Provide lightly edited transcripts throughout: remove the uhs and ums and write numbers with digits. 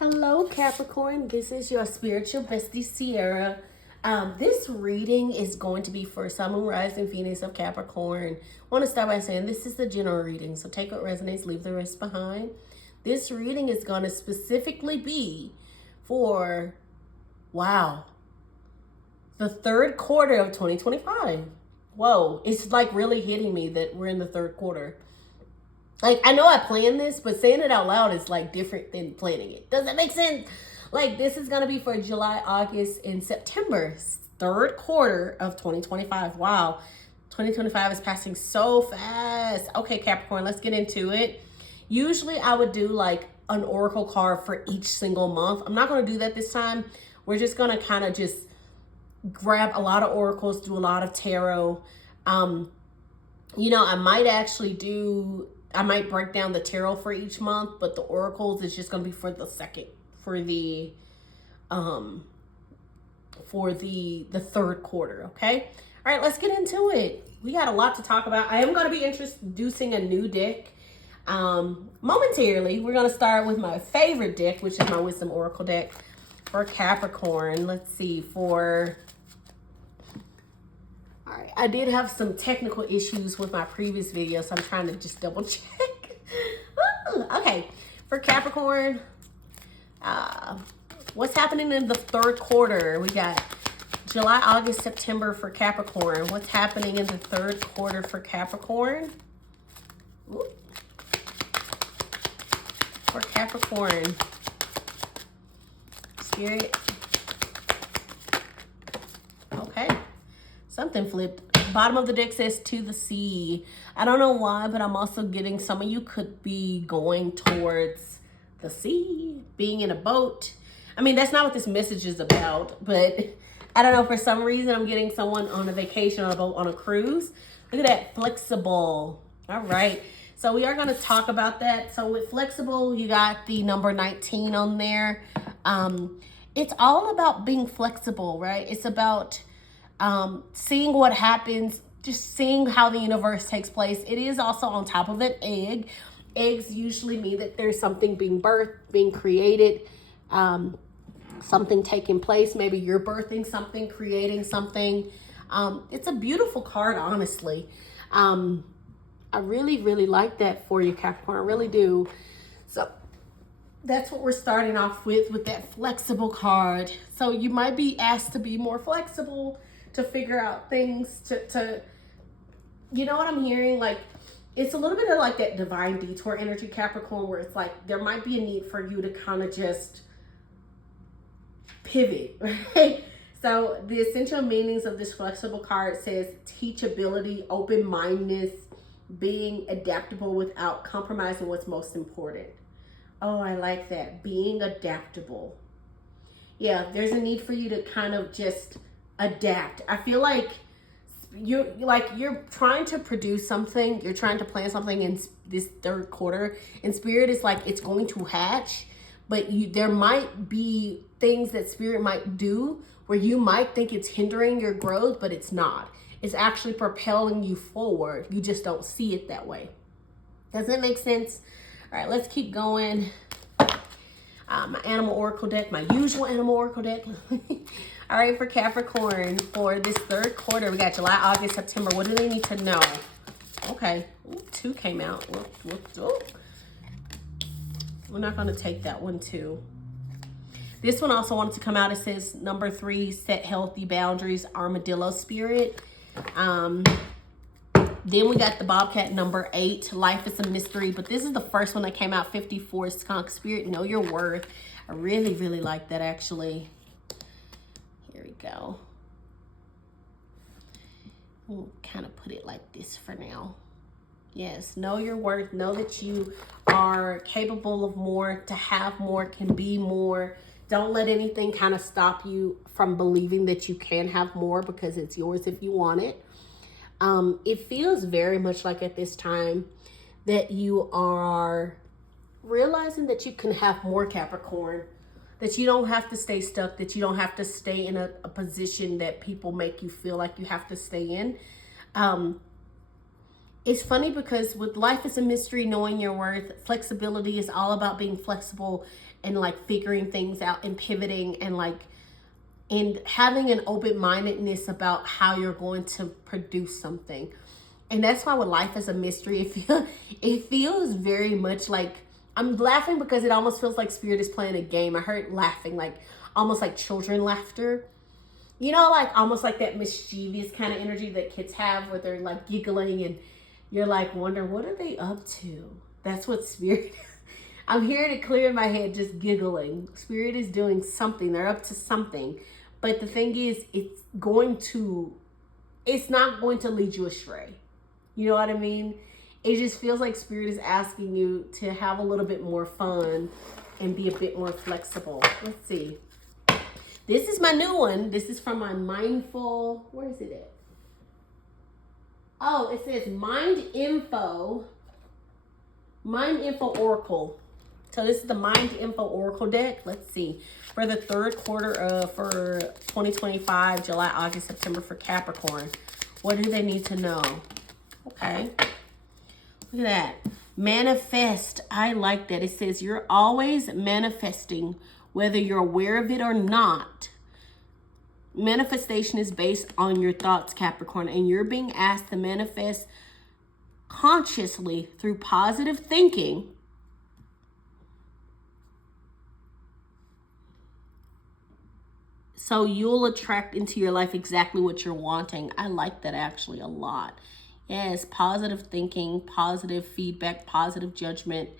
Hello, Capricorn. This is your spiritual bestie, Ciara. This reading is going to be for Sun, Moon, Rising, Venus of Capricorn. I want to start by saying this is the general reading, so take what resonates, leave the rest behind. This reading is going to specifically be for, wow, the third quarter of 2025. Whoa, it's like really hitting me that we're in the third quarter. Like, I know I planned this, but saying it out loud is like different than planning it. Does that make sense? Like, this is going to be for July, August, and September, third quarter of 2025. Wow. 2025 is passing so fast. Okay, Capricorn, let's get into it. Usually I would do like an oracle card for each single month. I'm not going to do that this time. We're just going to kind of just grab a lot of oracles, do a lot of tarot. I might actually I might break down the tarot for each month, but the oracles is just going to be for the third quarter. Okay. All right, let's get into it. We got a lot to talk about. I am going to be introducing a new deck momentarily. We're going to start with my favorite deck, which is my Wisdom Oracle deck for Capricorn. Let's see, all right, I did have some technical issues with my previous video, so I'm trying to just double check. Okay, for Capricorn, what's happening in the third quarter? We got July, August, September for Capricorn. What's happening in the third quarter for Capricorn? Ooh. For Capricorn, Spirit. Okay. Something flipped. Bottom of the deck says to the sea. I don't know why, but I'm also getting some of you could be going towards the sea, being in a boat. I mean, that's not what this message is about, but I don't know. For some reason, I'm getting someone on a vacation, on a boat, on a cruise. Look at that, flexible. All right. So we are going to talk about that. So with flexible, you got the number 19 on there. It's all about being flexible, right? It's about seeing what happens, just seeing how the universe takes place. It is also on top of an egg. Eggs usually mean that there's something being birthed, being created, something taking place. Maybe you're birthing something, creating something. It's a beautiful card, honestly. I really, really like that for you, Capricorn. I really do. So that's what we're starting off with that flexible card. So you might be asked to be more flexible, to figure out things, to you know what I'm hearing? Like, it's a little bit of like that divine detour energy, Capricorn, where it's like there might be a need for you to kind of just pivot, right? So the essential meanings of this flexible card says teachability, open-mindedness, being adaptable without compromising what's most important. Oh, I like that. Being adaptable. Yeah, there's a need for you to kind of just adapt. I feel like you're trying to produce something, you're trying to plan something in this third quarter, and Spirit is like it's going to hatch, but there might be things that Spirit might do where you might think it's hindering your growth, but it's not. It's actually propelling you forward. You just don't see it that way. Does that make sense? All right, let's keep going. My animal oracle deck, my usual animal oracle deck. All right, for Capricorn, for this third quarter, we got July, August, September. What do they need to know? Okay, ooh, 2 came out. Ooh. We're not going to take that one, too. This one also wanted to come out. It says number 3, set healthy boundaries, armadillo spirit. Then we got the Bobcat number 8, life is a mystery. But this is the first one that came out, 54, skunk spirit, know your worth. I really, really like that, actually. Here we go. We'll kind of put it like this for now. Yes, know your worth. Know that you are capable of more, to have more, can be more. Don't let anything kind of stop you from believing that you can have more, because it's yours if you want it. It feels very much like at this time that you are realizing that you can have more, Capricorn. That you don't have to stay stuck, that you don't have to stay in a position that people make you feel like you have to stay in. It's funny because with life is a mystery, knowing your worth, flexibility is all about being flexible and like figuring things out and pivoting and like and having an open-mindedness about how you're going to produce something. And that's why with life as a mystery, it feels very much like, I'm laughing because it almost feels like Spirit is playing a game. I heard laughing, like almost like children laughter. You know, like almost like that mischievous kind of energy that kids have where they're like giggling and you're like, wonder, what are they up to? That's what Spirit is. I'm hearing it clear in my head, just giggling. Spirit is doing something. They're up to something. But the thing is, it's not going to lead you astray. You know what I mean? It just feels like Spirit is asking you to have a little bit more fun and be a bit more flexible. Let's see. This is my new one. This is from my Mindful, where is it at? Oh, it says Mind Info Oracle. So this is the Mind Info Oracle deck. Let's see. For the third quarter for 2025, July, August, September for Capricorn. What do they need to know? Okay. Look at that. Manifest. I like that. It says you're always manifesting, whether you're aware of it or not. Manifestation is based on your thoughts, Capricorn, and you're being asked to manifest consciously through positive thinking. So you'll attract into your life exactly what you're wanting. I like that actually a lot. Yes, positive thinking, positive feedback, positive judgment.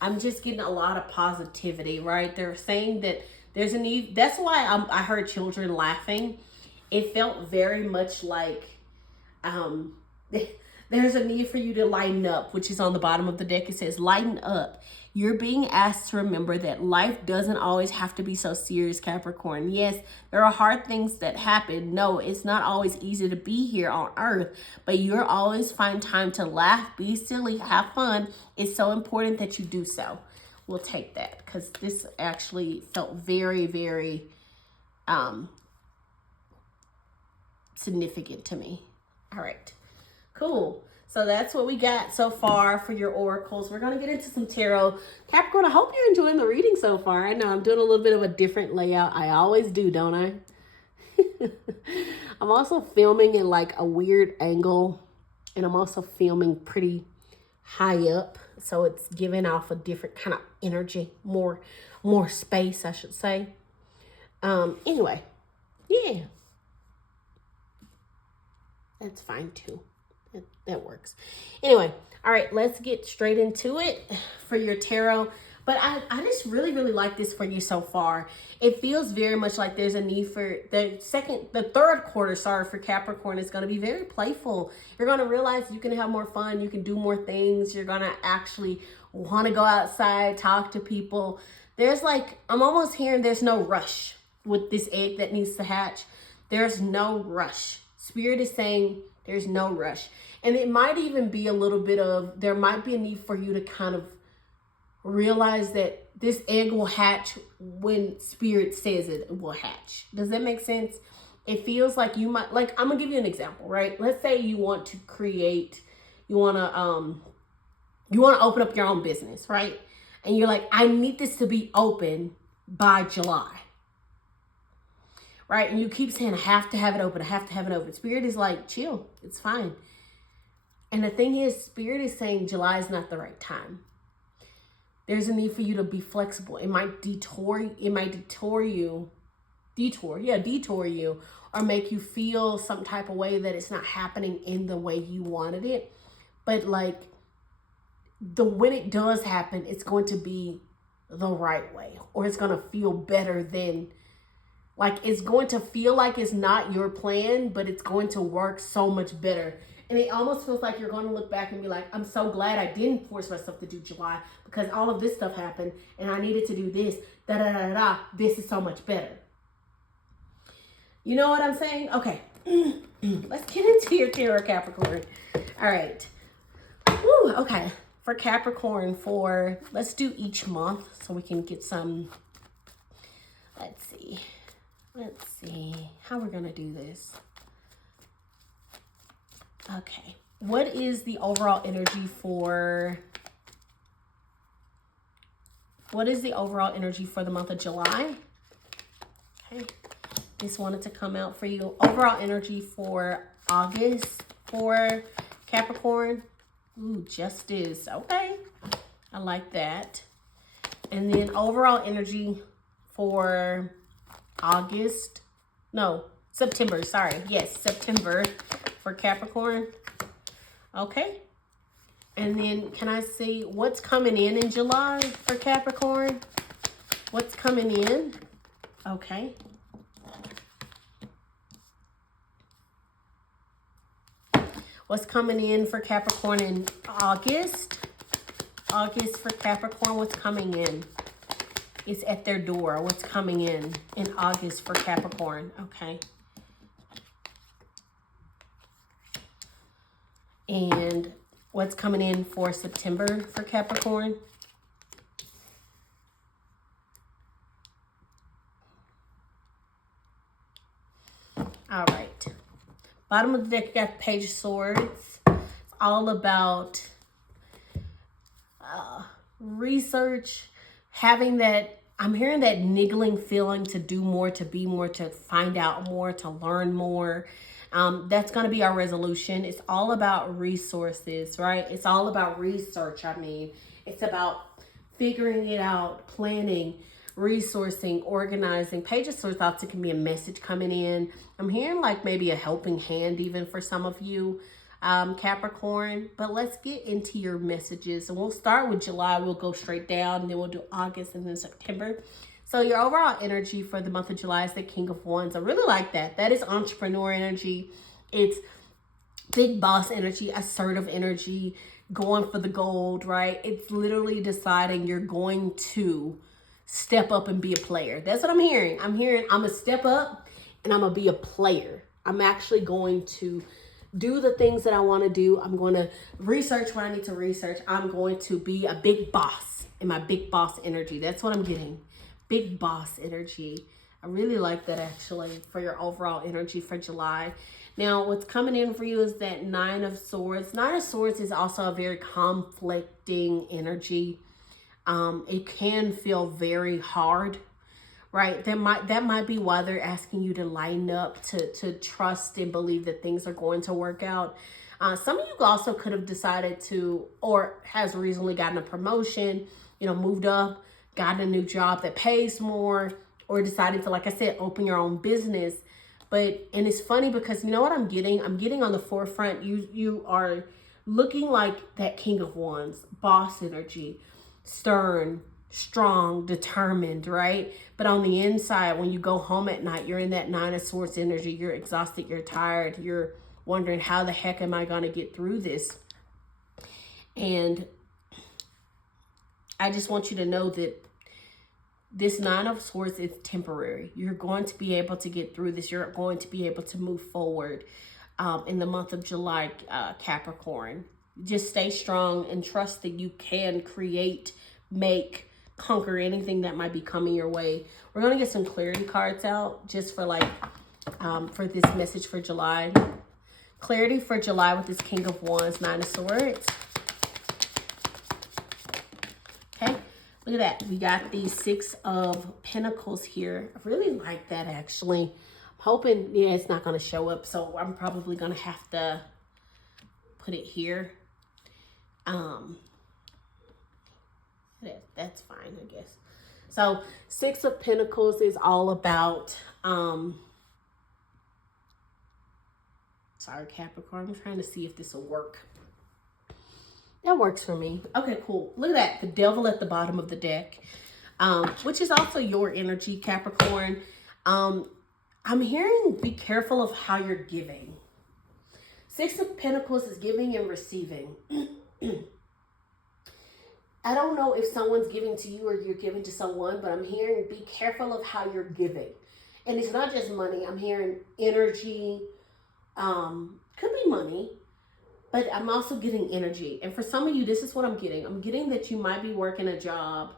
I'm just getting a lot of positivity, right? They're saying that there's a need. That's why I heard children laughing. It felt very much like there's a need for you to lighten up, which is on the bottom of the deck. It says lighten up. You're being asked to remember that life doesn't always have to be so serious, Capricorn. Yes, there are hard things that happen. No, it's not always easy to be here on earth, but you'll always find time to laugh, be silly, have fun. It's so important that you do so. We'll take that because this actually felt very, very significant to me. All right, cool. So that's what we got so far for your oracles. We're going to get into some tarot. Capricorn, I hope you're enjoying the reading so far. I know I'm doing a little bit of a different layout. I always do, don't I? I'm also filming in like a weird angle. And I'm also filming pretty high up. So it's giving off a different kind of energy. More space, I should say. Anyway, yeah. That's fine too. That works. Anyway, all right, let's get straight into it for your tarot. But I just really, really like this for you so far. It feels very much like there's a need for the third quarter, for Capricorn is going to be very playful. You're going to realize you can have more fun. You can do more things. You're going to actually want to go outside, talk to people. There's like, I'm almost hearing there's no rush with this egg that needs to hatch. There's no rush. Spirit is saying there's no rush. And it might even be a little bit of, there might be a need for you to kind of realize that this egg will hatch when Spirit says it will hatch. Does that make sense? It feels like you might, like, I'm gonna give you an example, right? Let's say you want to create, you wanna open up your own business, right? And you're like, I need this to be open by July. Right? And you keep saying, I have to have it open. I have to have it open. Spirit is like, chill. It's fine. And the thing is, Spirit is saying July is not the right time. There's a need for you to be flexible. It might detour you, or make you feel some type of way that it's not happening in the way you wanted it. But like, when it does happen, it's going to be the right way, or it's going to feel better than, like, it's going to feel like it's not your plan, but it's going to work so much better. And it almost feels like you're going to look back and be like, I'm so glad I didn't force myself to do July because all of this stuff happened and I needed to do this. This is so much better. You know what I'm saying? Okay. Let's get into your tarot, Capricorn. All right. Woo, okay. For Capricorn, let's do each month so we can get some, let's see how we're going to do this. Okay. What is the overall energy for What is the overall energy for the month of July? Okay. Just wanted to come out for you. Overall energy for August for Capricorn. Ooh, justice. Okay. I like that. And then overall energy for August. No, September. Sorry. Yes, September for Capricorn. Okay. And then can I see what's coming in July for Capricorn? What's coming in? Okay. What's coming in for Capricorn in August? August for Capricorn, what's coming in? It's at their door. What's coming in August for Capricorn? Okay. And what's coming in for September for Capricorn? All right. Bottom of the deck, you got the Page of Swords. It's all about research, having that, I'm hearing that niggling feeling to do more, to be more, to find out more, to learn more. That's going to be our resolution. It's all about resources, right? It's all about research. I mean, it's about figuring it out, planning, resourcing, organizing. Page of Swords also can be a message coming in. I'm hearing like maybe a helping hand even for some of you, Capricorn. But let's get into your messages. And we'll start with July. We'll go straight down. And then we'll do August and then September. So your overall energy for the month of July is the King of Wands. I really like that. That is entrepreneur energy. It's big boss energy, assertive energy, going for the gold, right? It's literally deciding you're going to step up and be a player. That's what I'm hearing. I'm hearing I'm going to step up and I'm going to be a player. I'm actually going to do the things that I want to do. I'm going to research what I need to research. I'm going to be a big boss in my big boss energy. That's what I'm getting. Big boss energy. I really like that actually for your overall energy for July. Now, what's coming in for you is that Nine of Swords. Nine of Swords is also a very conflicting energy. It can feel very hard, right? That might be why they're asking you to line up, to trust and believe that things are going to work out. Some of you also could have decided to, or has recently gotten a promotion, moved up, gotten a new job that pays more, or decided to, like I said, open your own business. And it's funny because you know what I'm getting? I'm getting on the forefront. You are looking like that King of Wands, boss energy, stern, strong, determined, right? But on the inside, when you go home at night, you're in that Nine of Swords energy. You're exhausted, you're tired, you're wondering how the heck am I going to get through this? And I just want you to know that this Nine of Swords is temporary. You're going to be able to get through this. You're going to be able to move forward in the month of July, Capricorn. Just stay strong and trust that you can create, make, conquer anything that might be coming your way. We're going to get some clarity cards out just for for this message for July. Clarity for July with this King of Wands, Nine of Swords. Okay, look at that. We got the Six of Pentacles here. I really like that actually. I'm hoping, yeah, it's not going to show up, so I'm probably going to have to put it here. That's fine, I guess. So Six of Pentacles is all about, sorry, Capricorn, I'm trying to see if this will work. That works for me. Okay, cool. Look at that. The Devil at the bottom of the deck, which is also your energy, Capricorn. I'm hearing be careful of how you're giving. Six of Pentacles is giving and receiving. I don't know if someone's giving to you or you're giving to someone, but I'm hearing be careful of how you're giving. And it's not just money. I'm hearing energy, could be money, but I'm also getting energy. And for some of you, this is what I'm getting. I'm getting that you might be working a job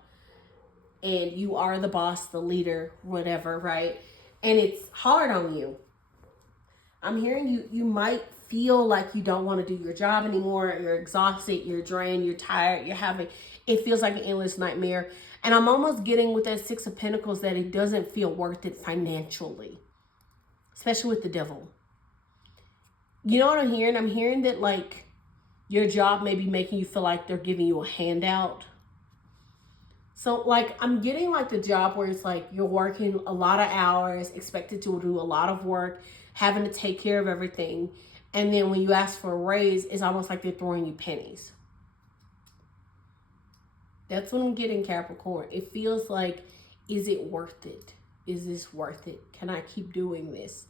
and you are the boss, the leader, whatever, right? And it's hard on you. I'm hearing you might feel like you don't want to do your job anymore. You're exhausted, you're drained, you're tired, it feels like an endless nightmare. And I'm almost getting with that Six of Pentacles that it doesn't feel worth it financially, especially with the Devil. You know what I'm hearing? I'm hearing that like your job may be making you feel like they're giving you a handout. So like I'm getting like the job where it's like you're working a lot of hours, expected to do a lot of work, having to take care of everything. And then when you ask for a raise, it's almost like they're throwing you pennies. That's what I'm getting, Capricorn. It feels like, is it worth it? Is this worth it? Can I keep doing this?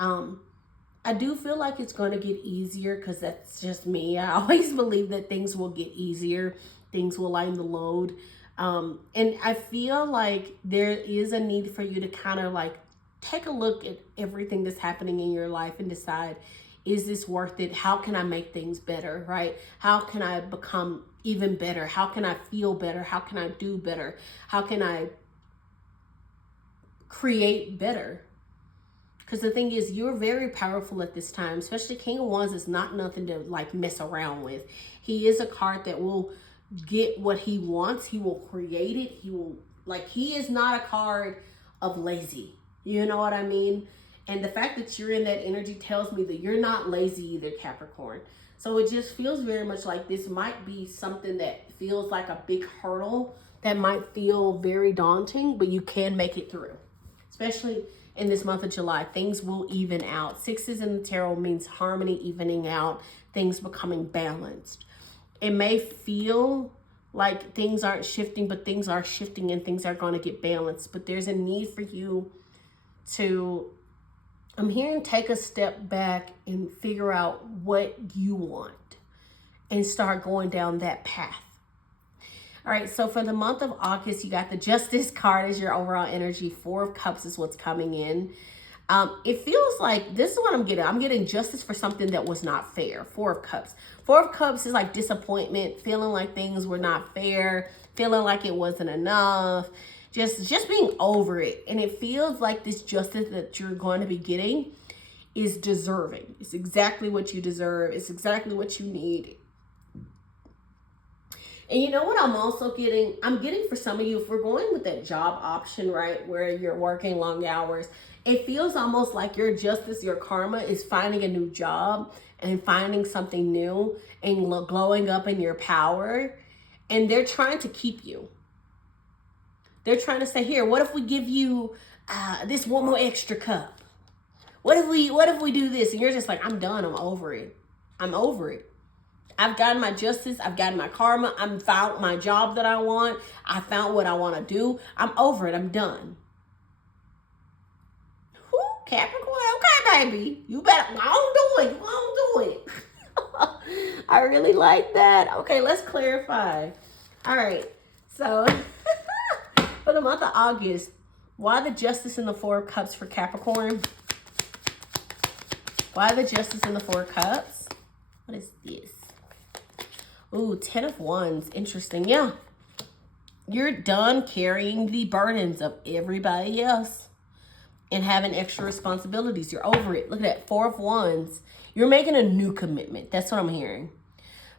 I do feel like it's going to get easier because that's just me. I always believe that things will get easier. Things will lighten the load. And I feel like there is a need for you to kind of like take a look at everything that's happening in your life and decide, is this worth it? How can I make things better, right? How can I become even better? How can I feel better? How can I do better? How can I create better? Because the thing is, you're very powerful at this time, especially King of Wands is not nothing to like mess around with. He is a card that will get what he wants. He will create it. He is not a card of lazy. You know what I mean? And the fact that you're in that energy tells me that you're not lazy either, Capricorn. So it just feels very much like this might be something that feels like a big hurdle that might feel very daunting, but you can make it through. Especially in this month of July, things will even out. Sixes in the tarot means harmony, evening out, things becoming balanced. It may feel like things aren't shifting, but things are shifting and things are going to get balanced. But there's a need for you to, I'm hearing, take a step back and figure out what you want and start going down that path. All right, so for the month of August, you got the Justice card as your overall energy. Four of Cups is what's coming in. It feels like, this is what I'm getting. I'm getting justice for something that was not fair. Four of Cups. Four of Cups is like disappointment, feeling like things were not fair, feeling like it wasn't enough, just being over it. And it feels like this justice that you're going to be getting is deserving. It's exactly what you deserve. It's exactly what you need. And you know what I'm also getting? I'm getting for some of you, if we're going with that job option, right, where you're working long hours, it feels almost like your justice, your karma is finding a new job and finding something new and glowing up in your power. And they're trying to keep you. They're trying to say, here, what if we give you this one more extra cup? What if we do this? And you're just like, I'm done. I'm over it. I'm over it. I've gotten my justice. I've gotten my karma. I've found my job that I want. I found what I want to do. I'm over it. I'm done. Whew, Capricorn, okay, baby. You better go on do it. Go on do it. I really like that. Okay, let's clarify. All right. So for the month of August, why the Justice in the Four of Cups for Capricorn? Why the Justice in the Four of Cups? What is this? Ooh, 10 of Wands. Interesting. Yeah. You're done carrying the burdens of everybody else and having extra responsibilities. You're over it. Look at that. 4 of Wands. You're making a new commitment. That's what I'm hearing.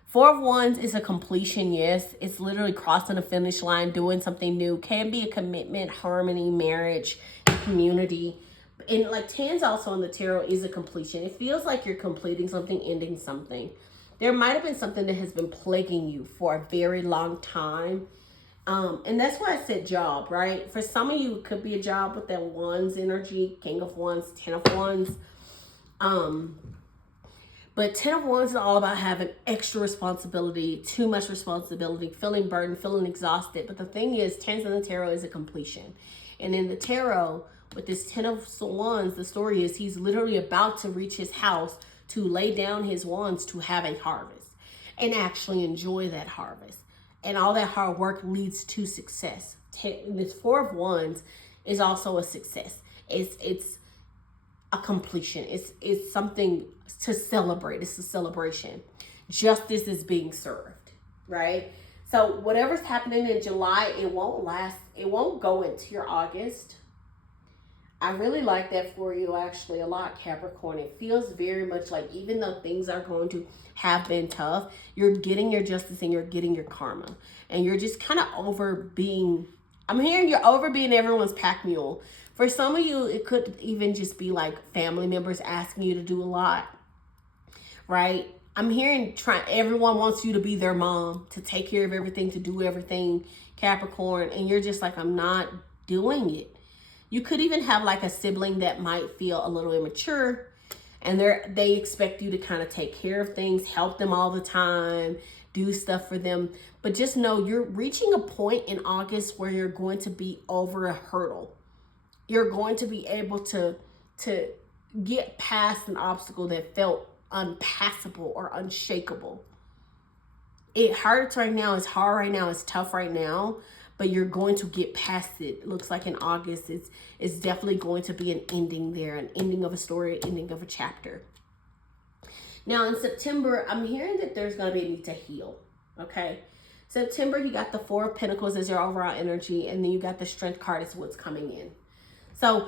4 of Wands is a completion, yes. It's literally crossing a finish line, doing something new. Can be a commitment, harmony, marriage, community. And like 10's also in the tarot is a completion. It feels like you're completing something, ending something. There might have been something that has been plaguing you for a very long time. And that's why I said job, right? For some of you, it could be a job with that Wands energy, King of Wands, 10 of Wands. But 10 of Wands is all about having extra responsibility, too much responsibility, feeling burdened, feeling exhausted. But the thing is, 10's in the tarot is a completion. And in the tarot, with this 10 of Wands, the story is he's literally about to reach his house to lay down his wands to have a harvest and actually enjoy that harvest. And all that hard work leads to success. This 4 of Wands is also a success. It's a completion. It's something to celebrate. It's a celebration. Justice is being served, right? So whatever's happening in July, it won't last. It won't go into your August. I really like that for you actually a lot, Capricorn. It feels very much like even though things are going to have been tough, you're getting your justice and you're getting your karma. And you're just kind of over being, I'm hearing you're over being everyone's pack mule. For some of you, it could even just be like family members asking you to do a lot, right? I'm hearing everyone wants you to be their mom, to take care of everything, to do everything, Capricorn. And you're just like, I'm not doing it. You could even have like a sibling that might feel a little immature and they expect you to kind of take care of things, help them all the time, do stuff for them. But just know you're reaching a point in August where you're going to be over a hurdle. You're going to be able to get past an obstacle that felt unpassable or unshakable. It hurts right now, it's hard right now, it's tough right now, but you're going to get past it. It looks like in August, it's definitely going to be an ending there, an ending of a story, an ending of a chapter. Now in September, I'm hearing that there's going to be a need to heal, okay? September, you got the Four of Pentacles as your overall energy, and then you got the Strength card as what's coming in. So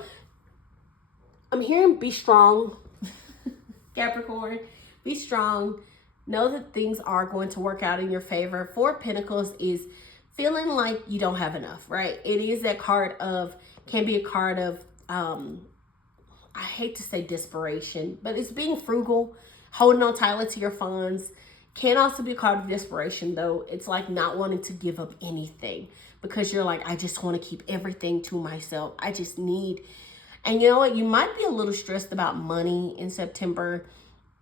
I'm hearing be strong, Capricorn, be strong. Know that things are going to work out in your favor. Four of Pentacles is feeling like you don't have enough, right? It is that card of, can be a card of, I hate to say desperation, but it's being frugal, holding on tightly to your funds. Can also be a card of desperation though. It's like not wanting to give up anything because you're like, I just want to keep everything to myself. I just need, and you know what? You might be a little stressed about money in September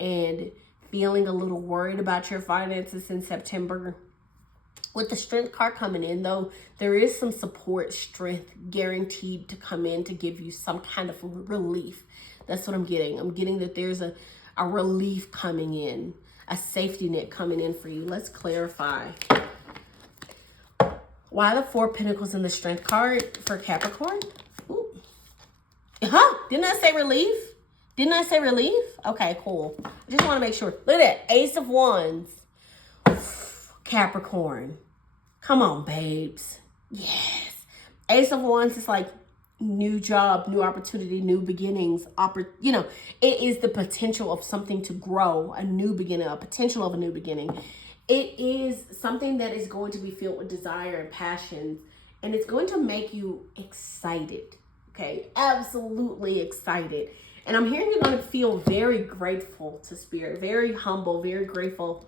and feeling a little worried about your finances in September. With the Strength card coming in though, there is some support, strength guaranteed to come in to give you some kind of relief. That's what I'm getting. I'm getting that there's a relief coming in, a safety net coming in for you. Let's clarify. Why the Four of Pentacles in the Strength card for Capricorn? Ooh. Didn't I say relief? Didn't I say relief? Okay, cool. I just want to make sure. Look at that. Ace of Wands. Capricorn. Come on, babes. Yes. Ace of Wands is like new job, new opportunity, new beginnings. You know, it is the potential of something to grow, a new beginning, a potential of a new beginning. It is something that is going to be filled with desire and passion, and it's going to make you excited. Okay, absolutely excited. And I'm hearing you're going to feel very grateful to Spirit, very humble, very grateful.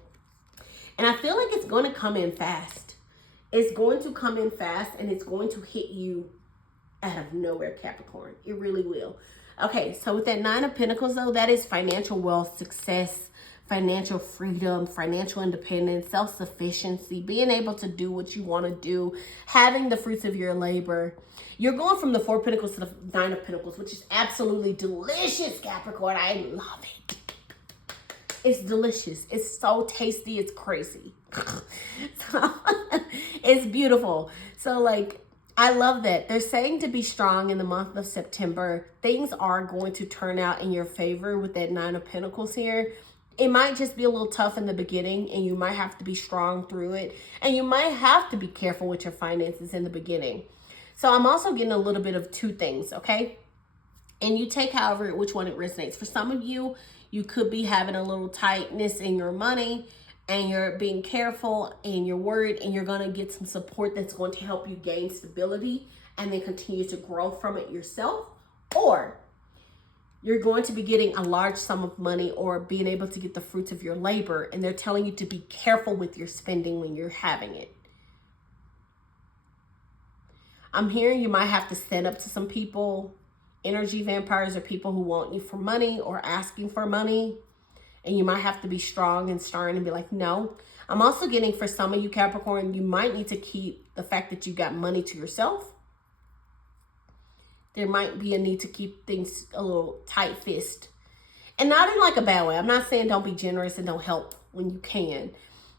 And I feel like it's going to come in fast. It's going to come in fast and it's going to hit you out of nowhere, Capricorn. It really will. Okay, so with that Nine of Pentacles though, that is financial wealth, success, financial freedom, financial independence, self-sufficiency, being able to do what you want to do, having the fruits of your labor. You're going from the Four of Pentacles to the Nine of Pentacles, which is absolutely delicious, Capricorn. I love it. It's delicious. It's so tasty. It's crazy. So, it's beautiful. So like, I love that. They're saying to be strong in the month of September. Things are going to turn out in your favor with that Nine of Pentacles here. It might just be a little tough in the beginning and you might have to be strong through it. And you might have to be careful with your finances in the beginning. So I'm also getting a little bit of two things, okay? And you take however, which one it resonates. For some of you, you could be having a little tightness in your money and you're being careful and you're worried and you're going to get some support that's going to help you gain stability and then continue to grow from it yourself. Or you're going to be getting a large sum of money or being able to get the fruits of your labor, and they're telling you to be careful with your spending when you're having it. I'm hearing you might have to stand up to some people, energy vampires or people who want you for money or asking for money. And you might have to be strong and stern and be like, no. I'm also getting for some of you, Capricorn, you might need to keep the fact that you got money to yourself. There might be a need to keep things a little tight fist. And not in like a bad way. I'm not saying don't be generous and don't help when you can.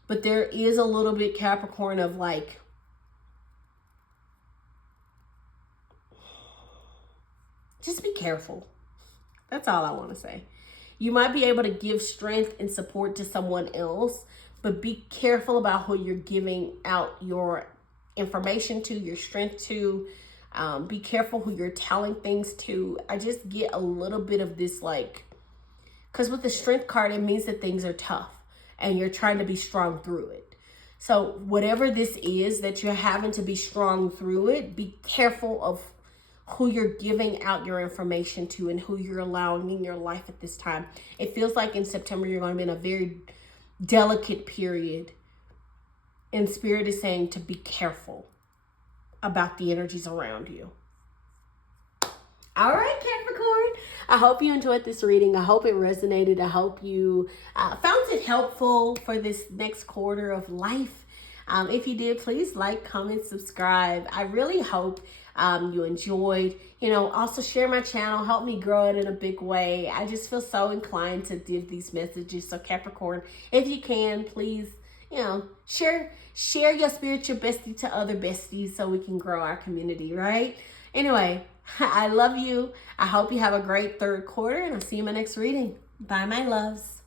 But there is a little bit, Capricorn, of like, just be careful. That's all I want to say. You might be able to give strength and support to someone else, but be careful about who you're giving out your information to, your strength to. Be careful who you're telling things to. I just get a little bit of this, like, because with the Strength card, it means that things are tough and you're trying to be strong through it. So whatever this is that you're having to be strong through it, be careful of who you're giving out your information to and who you're allowing in your life at this time. It feels like in September, you're going to be in a very delicate period. And Spirit is saying to be careful about the energies around you. All right, Capricorn. I hope you enjoyed this reading. I hope it resonated. I hope you found it helpful for this next quarter of life. If you did, please like, comment, subscribe. I really hope you enjoyed. Also share my channel. Help me grow it in a big way. I just feel so inclined to give these messages. So Capricorn, if you can, please, share your spiritual bestie to other besties so we can grow our community, right? Anyway, I love you. I hope you have a great third quarter, and I'll see you in my next reading. Bye, my loves.